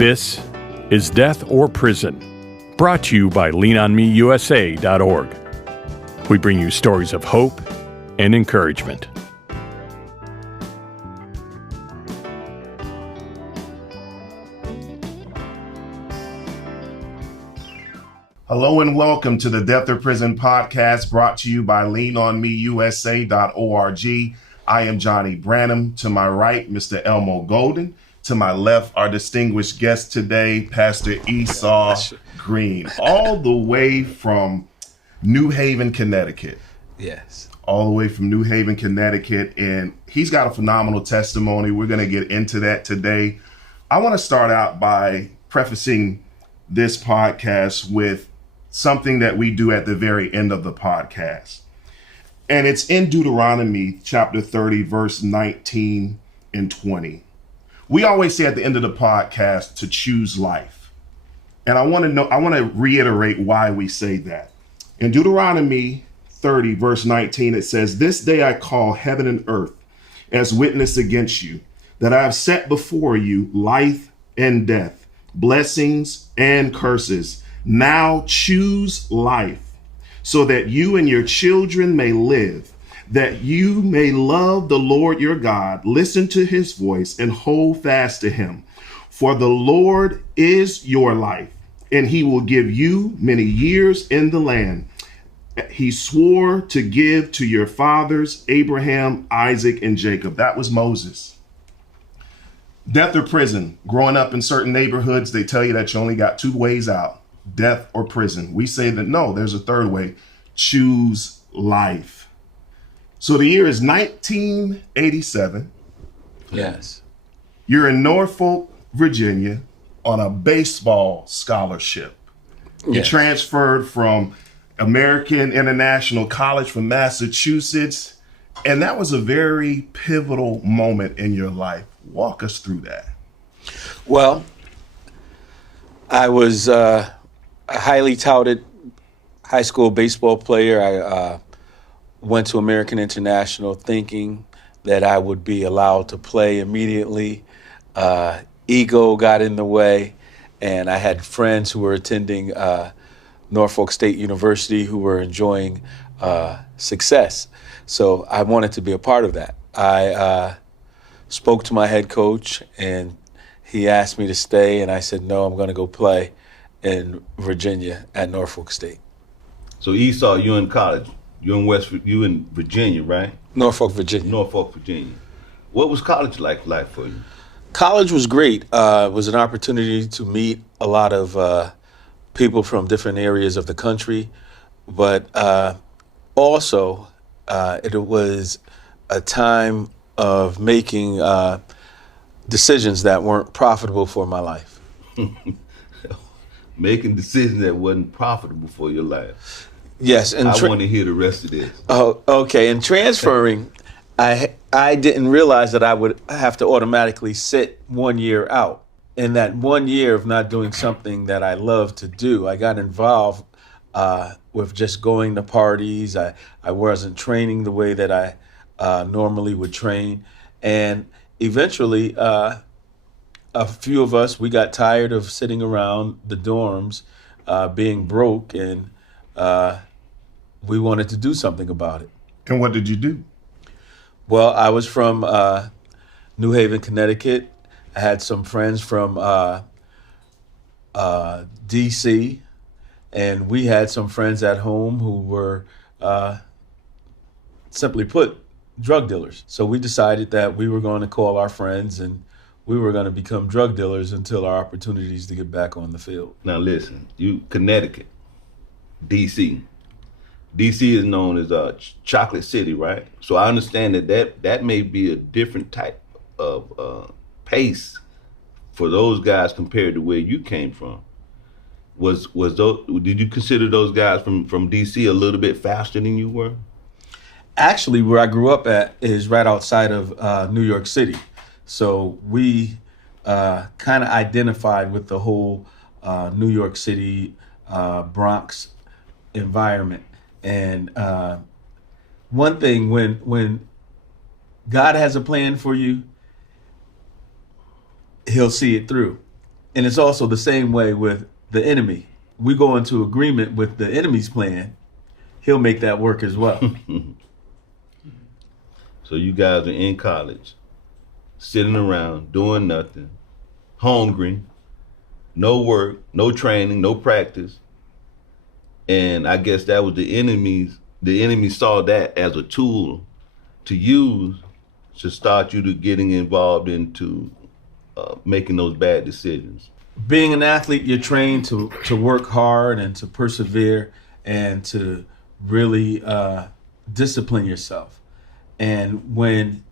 This is Death or Prison, brought to you by leanonmeusa.org. We bring you stories of hope and encouragement. Hello and welcome to the Death or Prison podcast brought to you by leanonmeusa.org. I am Johnny Branham. To my right, Mr. Elmo Golden. To my left, our distinguished guest today, Pastor Esau Green, all the way from New Haven, Connecticut. Yes. All the way from New Haven, Connecticut. And he's got a phenomenal testimony. We're going to get into that today. I want to start out by prefacing this podcast with something that we do at the very end of the podcast. And it's in Deuteronomy chapter 30, verse 19 and 20. We always say at the end of the podcast to choose life. And I want to reiterate why we say that. In Deuteronomy 30, verse 19, it says, "This day I call heaven and earth as witness against you, that I have set before you life and death, blessings and curses. Now choose life, so that you and your children may live, that you may love the Lord your God, listen to his voice, and hold fast to him. For the Lord is your life, and he will give you many years in the land he swore to give to your fathers, Abraham, Isaac, and Jacob." That was Moses. Death or prison. Growing up in certain neighborhoods, they tell you that you only got two ways out, death or prison. We say that no, there's a third way. Choose life. So the year is 1987. Yes. You're in Norfolk, Virginia on a baseball scholarship. You Yes. transferred from American International College from Massachusetts. And that was a very pivotal moment in your life. Walk us through that. Well, I was a highly touted high school baseball player. I went to American International thinking that I would be allowed to play immediately. Ego got in the way, and I had friends who were attending Norfolk State University who were enjoying success. So I wanted to be a part of that. I spoke to my head coach, and he asked me to stay, and I said, no, I'm going to go play in Virginia at Norfolk State. So Esau, you're in college. You in Virginia, right? Norfolk, Virginia. Norfolk, Virginia. What was college like for you? College was great. It was an opportunity to meet a lot of people from different areas of the country, but also it was a time of making decisions that weren't profitable for my life. Making decisions that wasn't profitable for your life. Yes, and I want to hear the rest of this. Oh, okay. And transferring, I didn't realize that I would have to automatically sit 1 year out. In that 1 year of not doing something that I love to do, I got involved with just going to parties. I wasn't training the way that I normally would train. And eventually, a few of us, we got tired of sitting around the dorms being broke, and we wanted to do something about it. And what did you do? Well, I was from New Haven, Connecticut. I had some friends from D.C., and we had some friends at home who were, simply put, drug dealers. So we decided that we were going to call our friends, and we were going to become drug dealers until our opportunities to get back on the field. Now listen, you Connecticut, D.C. D.C. is known as Chocolate City, right? So I understand that may be a different type of pace for those guys compared to where you came from. Did you consider those guys from D.C. a little bit faster than you were? Actually, where I grew up at is right outside of New York City. So we kind of identified with the whole New York City, Bronx environment. And one thing, when God has a plan for you, he'll see it through. And it's also the same way with the enemy. We go into agreement with the enemy's plan, he'll make that work as well. So you guys are in college, sitting around, doing nothing, hungry, no work, no training, no practice. And I guess that was the enemy saw that as a tool to use to start you to getting involved into making those bad decisions. Being an athlete, you're trained to work hard and to persevere and to really discipline yourself. And when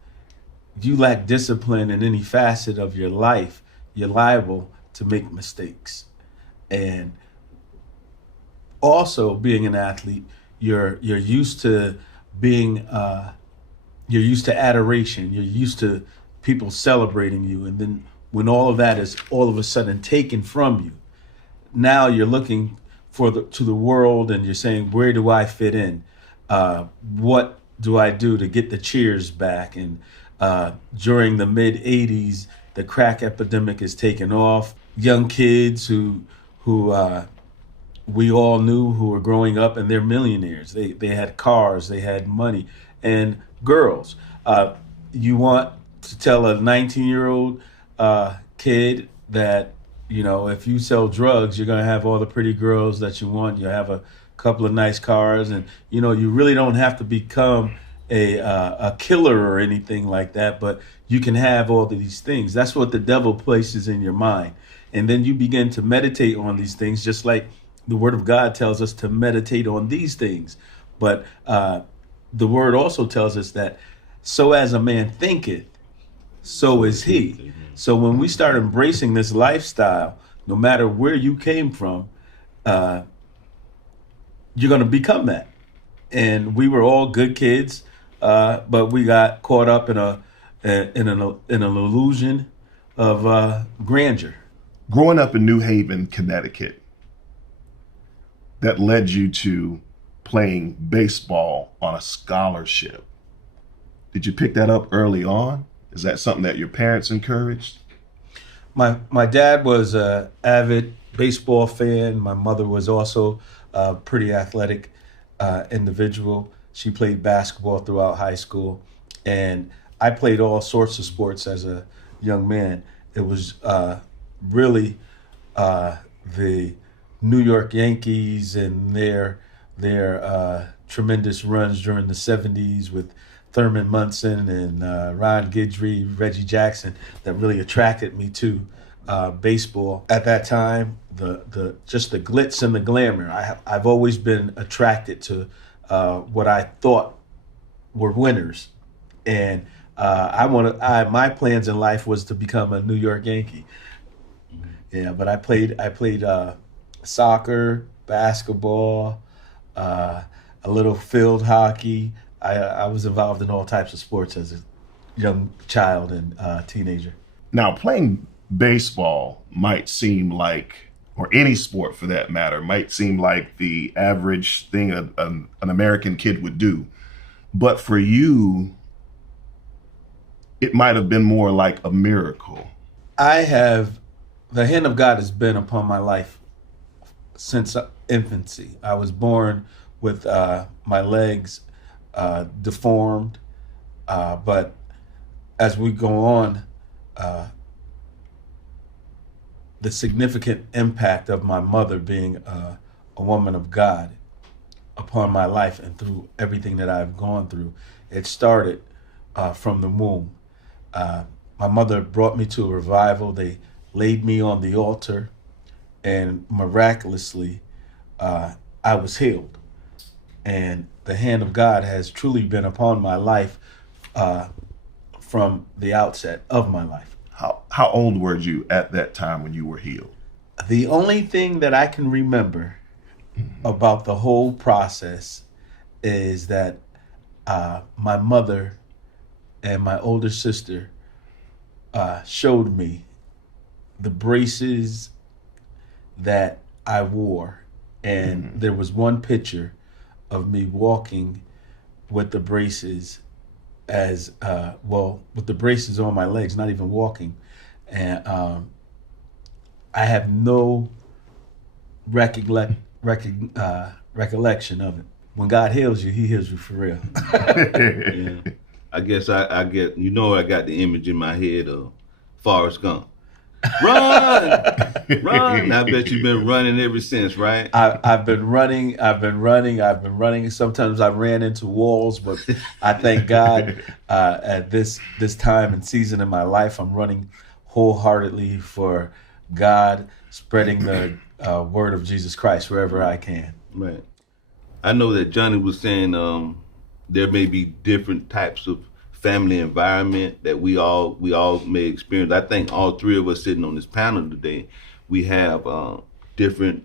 you lack discipline in any facet of your life, you're liable to make mistakes. And also, being an athlete, you're used to being you're used to adoration. You're used to people celebrating you, and then when all of that is all of a sudden taken from you, now you're looking to the world, and you're saying, where do I fit in? What do I do to get the cheers back? And during the mid '80s, the crack epidemic is taken off. Young kids who we all knew who were growing up, and they're millionaires. They had cars, they had money, and girls. You want to tell a 19-year-old kid that, you know, if you sell drugs, you're going to have all the pretty girls that you want. You have a couple of nice cars, and you know you really don't have to become a killer or anything like that, but you can have all of these things. That's what the devil places in your mind, and then you begin to meditate on these things, just like the Word of God tells us to meditate on these things. But the Word also tells us that so as a man thinketh, so is he. So when we start embracing this lifestyle, no matter where you came from, you're going to become that. And we were all good kids, but we got caught up in an illusion of grandeur. Growing up in New Haven, Connecticut, that led you to playing baseball on a scholarship. Did you pick that up early on? Is that something that your parents encouraged? My dad was an avid baseball fan. My mother was also a pretty athletic individual. She played basketball throughout high school. And I played all sorts of sports as a young man. It was really the New York Yankees and their tremendous runs during the 70s with Thurman Munson and Ron Guidry, Reggie Jackson, that really attracted me to baseball. At that time, the just the glitz and the glamour. I've always been attracted to what I thought were winners, and my plans in life was to become a New York Yankee. Yeah, but I played soccer, basketball, a little field hockey. I was involved in all types of sports as a young child and teenager. Now, playing baseball might seem like, or any sport for that matter, might seem like the average thing an American kid would do. But for you, it might have been more like a miracle. The hand of God has been upon my life since infancy. I was born with my legs deformed, but as we go on, the significant impact of my mother being a woman of God upon my life and through everything that I've gone through, it started from the womb. My mother brought me to a revival. They laid me on the altar, and miraculously, I was healed. And the hand of God has truly been upon my life from the outset of my life. How old were you at that time when you were healed? The only thing that I can remember about the whole process is that my mother and my older sister showed me the braces that I wore. And there was one picture of me walking with the braces with the braces on my legs, not even walking. And I have no recollection of it. When God heals you, He heals you for real. Yeah. I guess I get, I got the image in my head of Forrest Gump. Run! Run! I bet you've been running ever since, right? I've been running. Sometimes I ran into walls, but I thank God at this time and season in my life, I'm running wholeheartedly for God, spreading the word of Jesus Christ wherever I can. Right. I know that Johnny was saying there may be different types of family environment that we all may experience. I think all three of us sitting on this panel today, we have different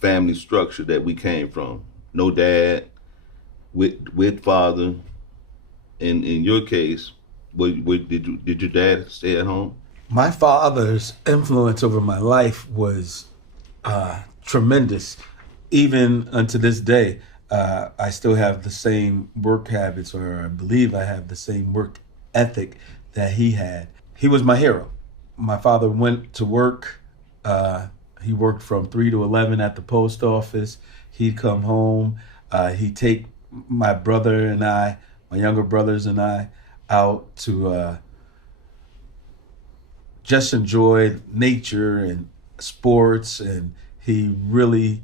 family structure that we came from. No dad, with father. In your case, did your dad stay at home? My father's influence over my life was tremendous. Even unto this day, I still have the same work habits, or I believe I have the same work ethic that he had. He was my hero. My father went to work. He worked from 3 to 11 at the post office. He'd come home. He'd take my brother and I, my younger brothers and I, out to just enjoy nature and sports, and he really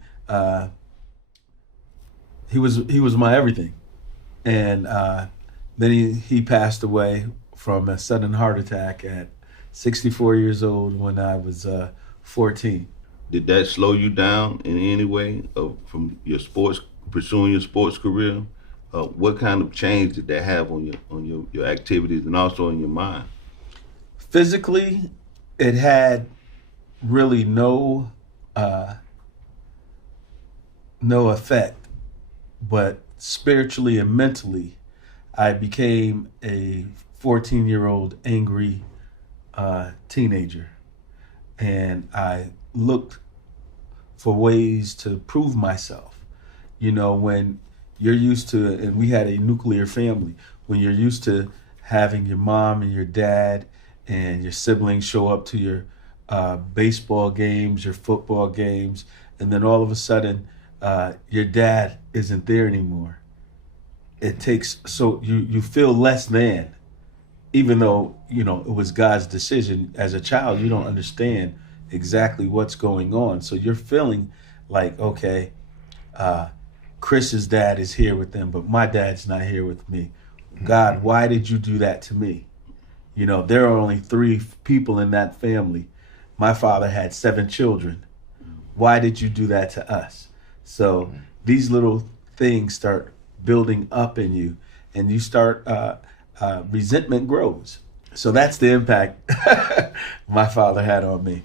he was my everything. And then he passed away from a sudden heart attack at 64 years old when I was 14. Did that slow you down in any way from pursuing your sports career? What kind of change did that have on your activities and also in your mind? Physically, it had really no effect, but spiritually and mentally, I became a 14-year-old angry teenager, and I looked for ways to prove myself. When you're used to, and we had a nuclear family, when you're used to having your mom and your dad and your siblings show up to your baseball games, your football games, and then all of a sudden your dad isn't there anymore. So you feel less than, even though it was God's decision. As a child, you don't understand exactly what's going on, so you're feeling like, okay, Chris's dad is here with them, but my dad's not here with me. God, why did you do that to me? There are only 3 people in that family. My father had 7 children. Why did you do that to us? So these little things start building up in you, and you start, resentment grows. So that's the impact my father had on me.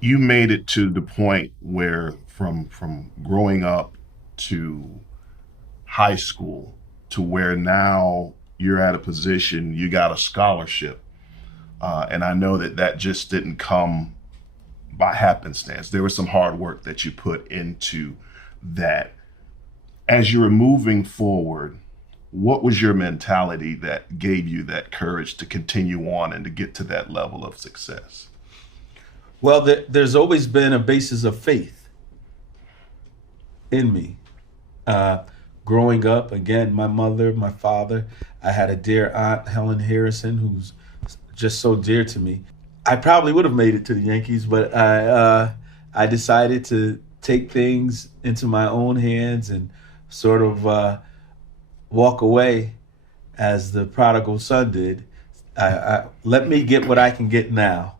You made it to the point where from growing up to high school to where now you're at a position, you got a scholarship. And I know that just didn't come by happenstance. There was some hard work that you put into that. As you were moving forward, what was your mentality that gave you that courage to continue on and to get to that level of success? Well, there's always been a basis of faith in me. Growing up, again, my mother, my father, I had a dear aunt, Helen Harrison, who's just so dear to me. I probably would have made it to the Yankees, but I decided to take things into my own hands and sort of walk away as the prodigal son did. Let me get what I can get now.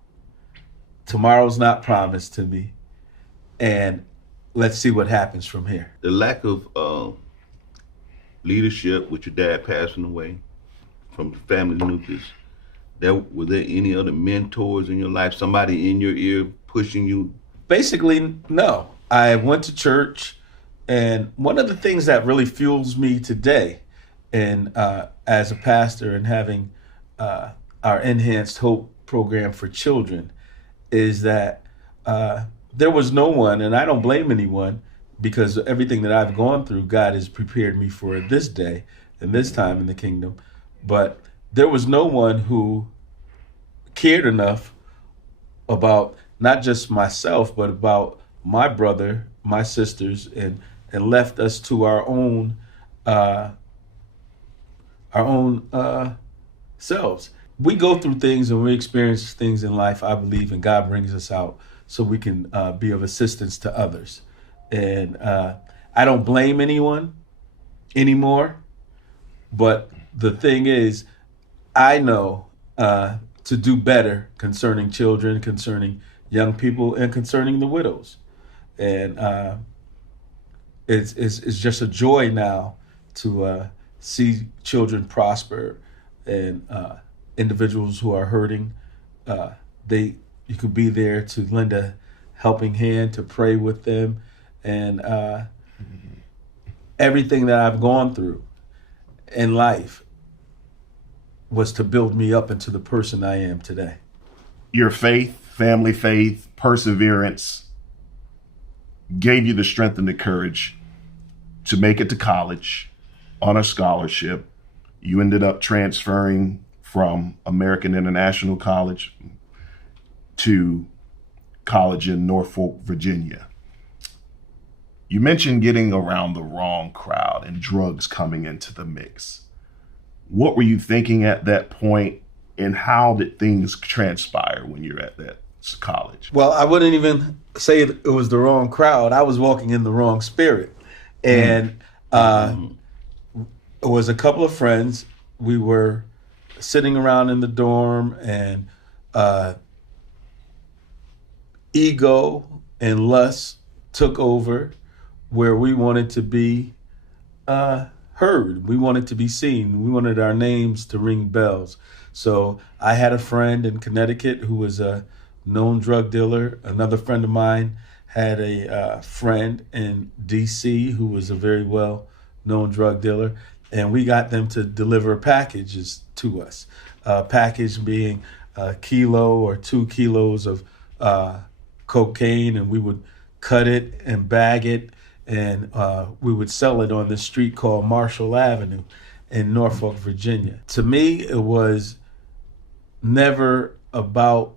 Tomorrow's not promised to me, and let's see what happens from here. The lack of leadership with your dad passing away from the family nucleus, were there any other mentors in your life, somebody in your ear pushing you? Basically, no. I went to church, and one of the things that really fuels me today, and as a pastor and having our Enhanced Hope program for children, is that there was no one, and I don't blame anyone, because everything that I've gone through, God has prepared me for this day and this time in the kingdom. But there was no one who cared enough about not just myself, but about my brother, my sisters, and left us to uh, our own selves. We go through things and we experience things in life, I believe, and God brings us out so we can be of assistance to others. And I don't blame anyone anymore, but the thing is, I know to do better concerning children, concerning young people, and concerning the widows. And it's just a joy now to see children prosper and individuals who are hurting. You could be there to lend a helping hand, to pray with them, and everything that I've gone through in life was to build me up into the person I am today. Your faith, family faith, perseverance gave you the strength and the courage to make it to college on a scholarship. You ended up transferring from American International College to college in Norfolk, Virginia. You mentioned getting around the wrong crowd and drugs coming into the mix. What were you thinking at that point, and how did things transpire when you're at that college? Well, I wouldn't even say it was the wrong crowd. I was walking in the wrong spirit. And it was a couple of friends. We were sitting around in the dorm, and ego and lust took over, where we wanted to be heard. We wanted to be seen. We wanted our names to ring bells. So I had a friend in Connecticut who was a known drug dealer. Another friend of mine had a friend in DC who was a very well-known drug dealer. And we got them to deliver packages to us. Package being a kilo or 2 kilos of cocaine, and we would cut it and bag it, and we would sell it on this street called Marshall Avenue in Norfolk, Virginia. To me, it was never about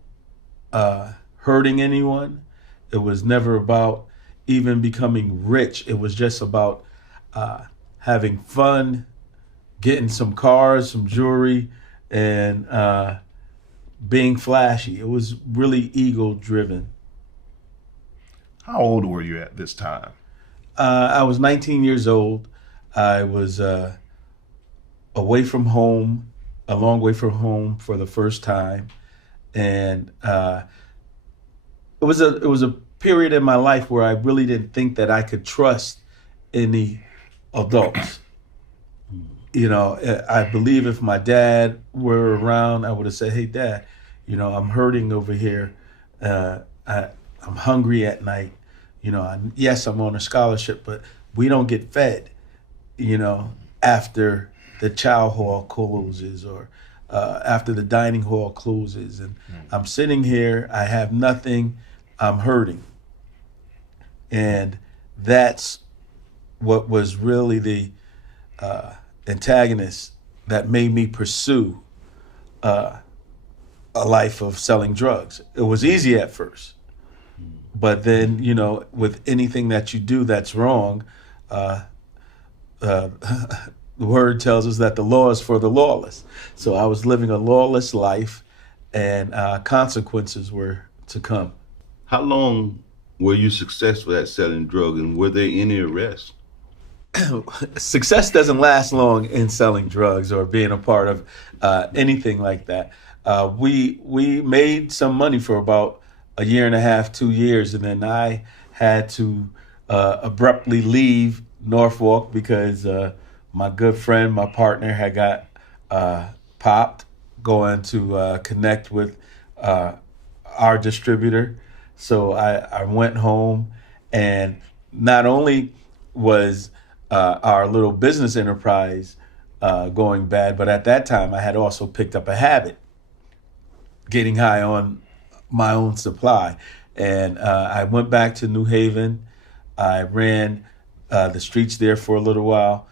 hurting anyone. It was never about even becoming rich. It was just about having fun, getting some cars, some jewelry, and being flashy. It was really ego-driven. How old were you at this time? I was 19 years old. I was away from home, a long way from home for the first time. And it was a period in my life where I really didn't think that I could trust any adults. You know, I believe if my dad were around, I would have said, "Hey, Dad, you know, I'm hurting over here. I'm hungry at night. You know, yes, I'm on a scholarship, but we don't get fed, you know, after the chow hall closes or after the dining hall closes. And I'm sitting here, I have nothing, I'm hurting." And that's what was really the antagonist that made me pursue a life of selling drugs. It was easy at first. But then, you know, with anything that you do that's wrong, the word tells us that the law is for the lawless. So I was living a lawless life, and consequences were to come. How long were you successful at selling drugs, and were there any arrests? Success doesn't last long in selling drugs or being a part of anything like that. We made some money for about a year and a half, 2 years, and then I had to abruptly leave Norfolk because my good friend, my partner, had got popped going to connect with our distributor. So I went home, and not only was our little business enterprise going bad, but at that time I had also picked up a habit, getting high on my own supply. And I went back to New Haven. I ran the streets there for a little while.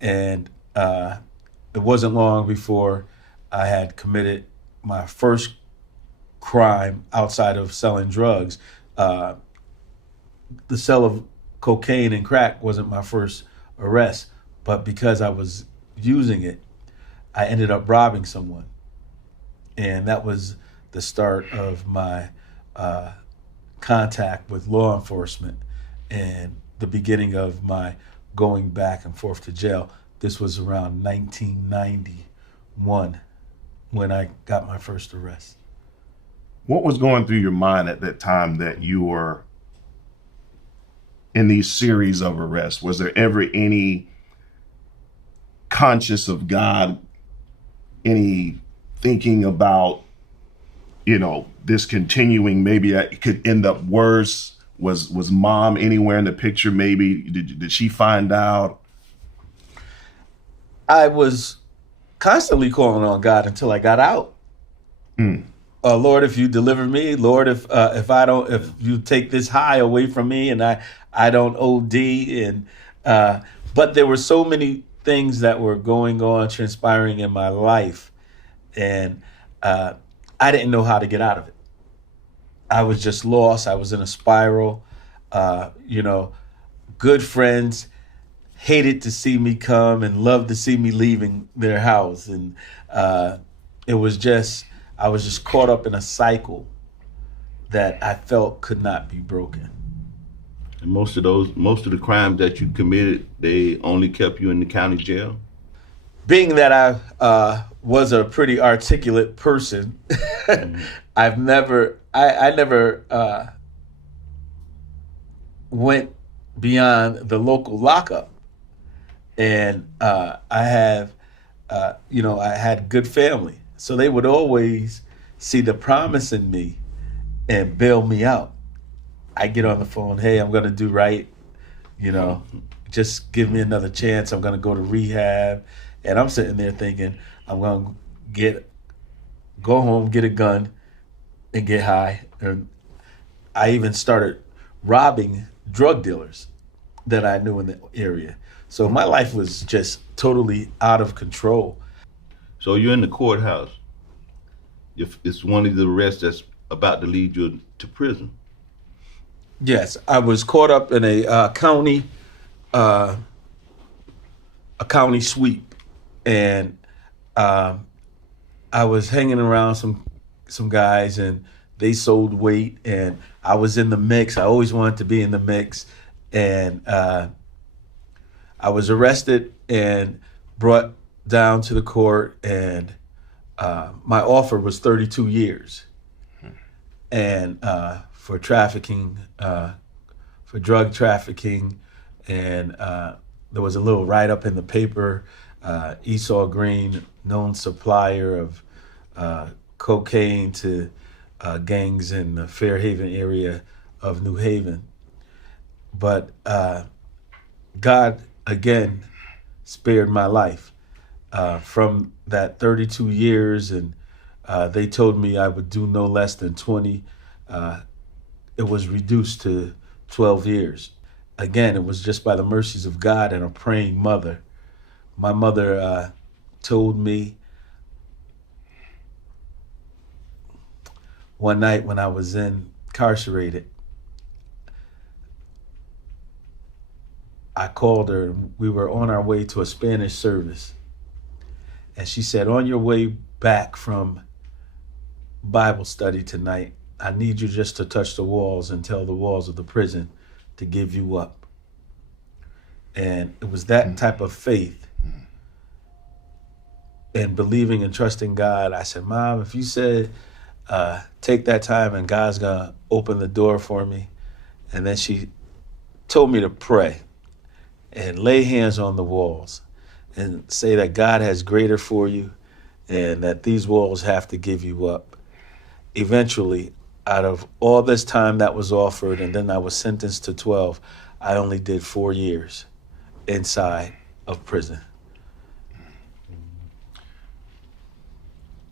And it wasn't long before I had committed my first crime outside of selling drugs. The sale of cocaine and crack wasn't my first arrest, but because I was using it, I ended up robbing someone. And that was the start of my contact with law enforcement and the beginning of my going back and forth to jail. This was around 1991 when I got my first arrest. What was going through your mind at that time that you were in these series of arrests? Was there ever any conscious of God, any thinking about, this continuing, maybe it could end up worse? Was mom anywhere in the picture? Maybe did she find out? I was constantly calling on God until I got out. Lord, if you deliver me, Lord, if you take this high away from me and I don't OD, and but there were so many things that were going on, transpiring in my life, and I didn't know how to get out of it. I was just lost. I was in a spiral. Good friends hated to see me come and loved to see me leaving their house, and I was just caught up in a cycle that I felt could not be broken. And most of the crimes that you committed, they only kept you in the county jail? Being that I was a pretty articulate person, I never went beyond the local lockup. And I had good family. So they would always see the promise in me and bail me out. I get on the phone, hey, I'm going to do right. Just give me another chance. I'm going to go to rehab. And I'm sitting there thinking, I'm going to go home, get a gun, and get high. And I even started robbing drug dealers that I knew in the area. So my life was just totally out of control. So you're in the courthouse. If it's one of the arrests that's about to lead you to prison. Yes, I was caught up in a county sweep, and I was hanging around some guys, and they sold weight, and I was in the mix. I always wanted to be in the mix, and I was arrested and brought down to the court, and my offer was 32 years, and for trafficking, for drug trafficking, and there was a little write-up in the paper. Esau Green, known supplier of cocaine to gangs in the Fairhaven area of New Haven. But God, again, spared my life from that 32 years, and they told me I would do no less than 20. It was reduced to 12 years. Again, it was just by the mercies of God and a praying mother. My mother told me one night when I was incarcerated, I called her, and we were on our way to a Spanish service. And she said, on your way back from Bible study tonight, I need you just to touch the walls and tell the walls of the prison to give you up. And it was that type of faith and believing and trusting God. I said, Mom, if you said, take that time and God's gonna open the door for me. And then she told me to pray and lay hands on the walls and say that God has greater for you and that these walls have to give you up. Eventually, out of all this time that was offered, and then I was sentenced to 12, I only did 4 years inside of prison.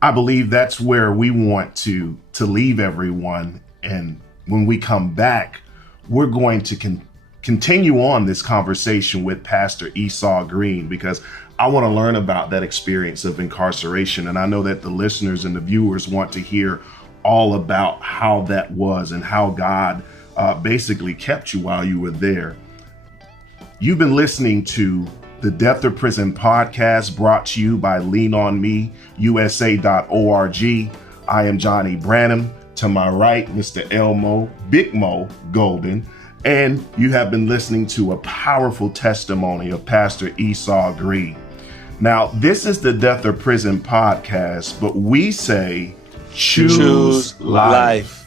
I believe that's where we want to leave everyone. And when we come back, we're going to continue on this conversation with Pastor Esau Green, because I want to learn about that experience of incarceration. And I know that the listeners and the viewers want to hear all about how that was and how God basically kept you while you were there. You've been listening to the Death or Prison podcast, brought to you by leanonmeusa.org. I am Johnny Branham. To my right, Mr. Elmo, Big Mo Golden. And you have been listening to a powerful testimony of Pastor Esau Green. Now, this is the Death or Prison podcast, but we say, choose life.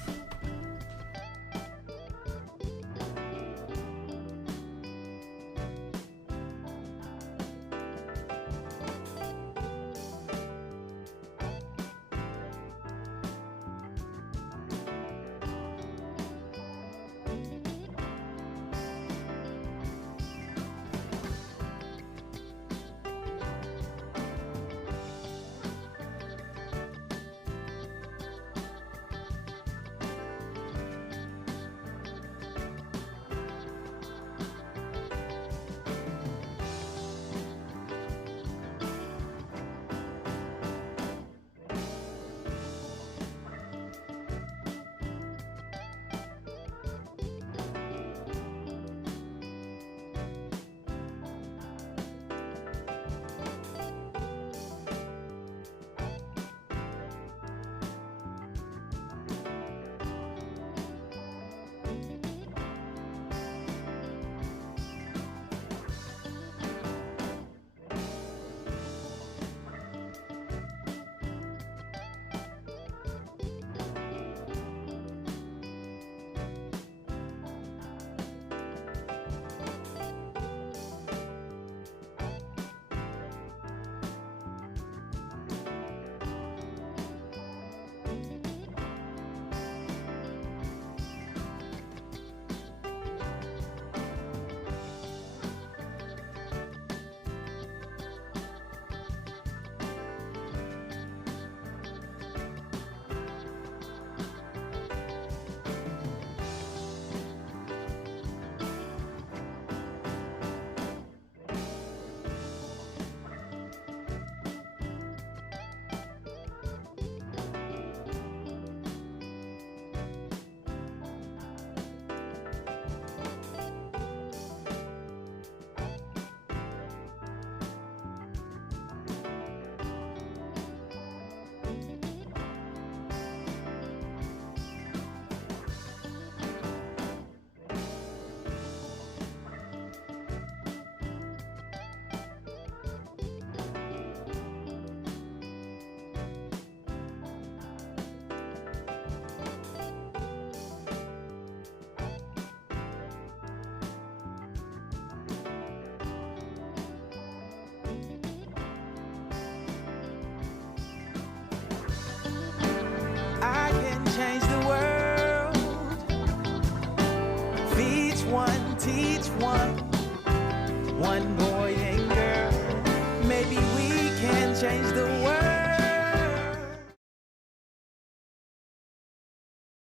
Change the world. Feed one, teach one boy and girl. Maybe we can change the